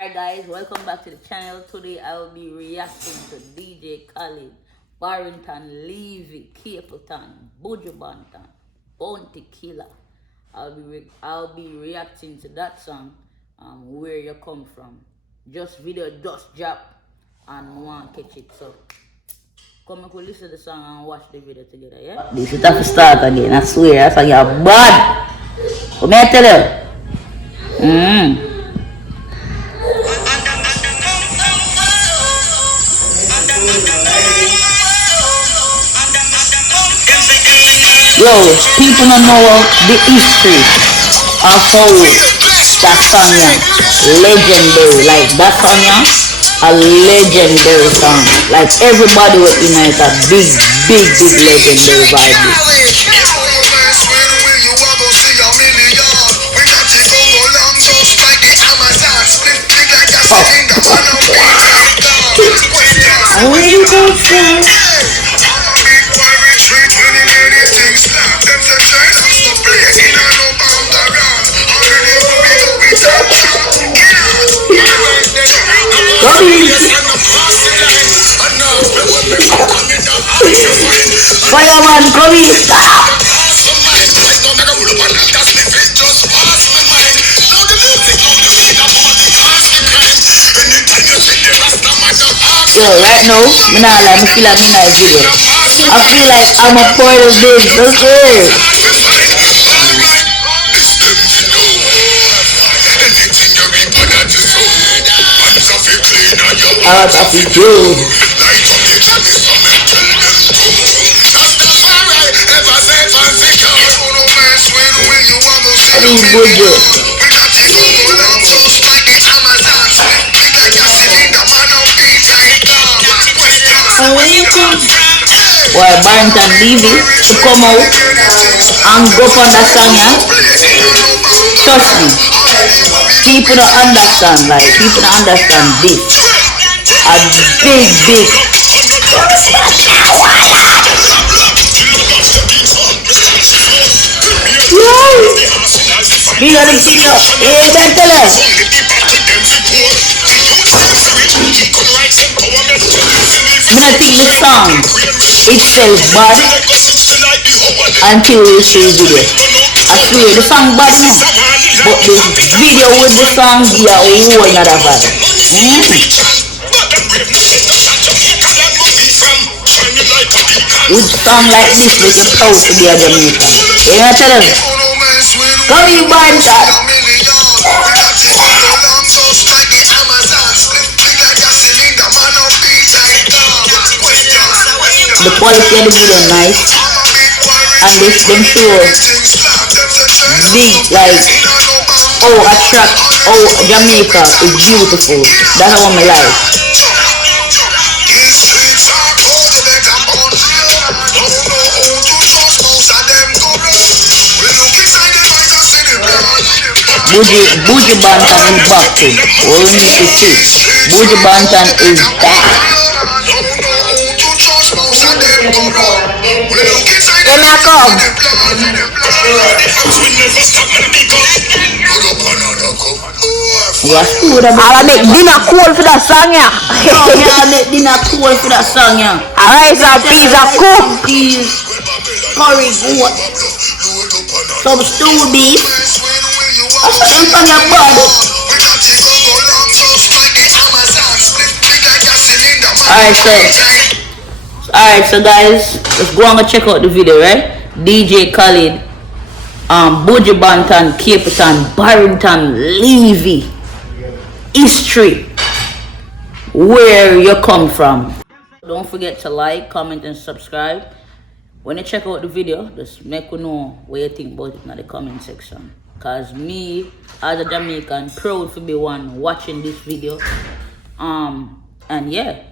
Hi guys, welcome back to the channel. Today I will be reacting to DJ Khaled, Barrington, Levy, Capleton, Buju Banton, Bounty Killer. I'll be reacting to that song, Where You Come From. Video just drop and I want to catch it. So come and listen to the song and watch the video together, yeah? This is to start again, I swear. That's like you're bad. What may I tell you? Yo, people don't know the history of how that song legendary. Like that song a legendary song. Like everybody will unite a big legendary vibe. Where you go from? Fireman, come in, stop! Yo, right now, I feel like I'm in a video. I feel like I'm a part of this, that's it. Out of the room. Why Barrington Levy to come out and go for that song, yeah? Trust me, people don't understand, like, people don't understand this. A big big on the video. Hey, Bentele. I'm gonna think the song itself bad until we see the video. I swear the song bad no, but the video with the song be a whole another vibe. With song like this, make you proud to be a Jamaican. You know what I tell them? Come you Banton. The quality of the video nice, and this them show big, like, Jamaica is beautiful. That's how I like. Buju Banton is back to. All we need to see, Buju Banton is back. I'll make dinner cool for that song, yeah. I'll make dinner cool for that song, yeah. Alright, so pizza cook. Cheese, curry, goat, some stewed beef. I saw them from your body. Alright, so guys, let's go and check out the video, right? DJ Khaled, Buju Banton, Capleton, Barrington, Levy, history, where you come from. Don't forget to like, comment, and subscribe. When you check out the video, just make you know what you think about it in the comment section. Cause me, as a Jamaican, proud to be one watching this video. And yeah.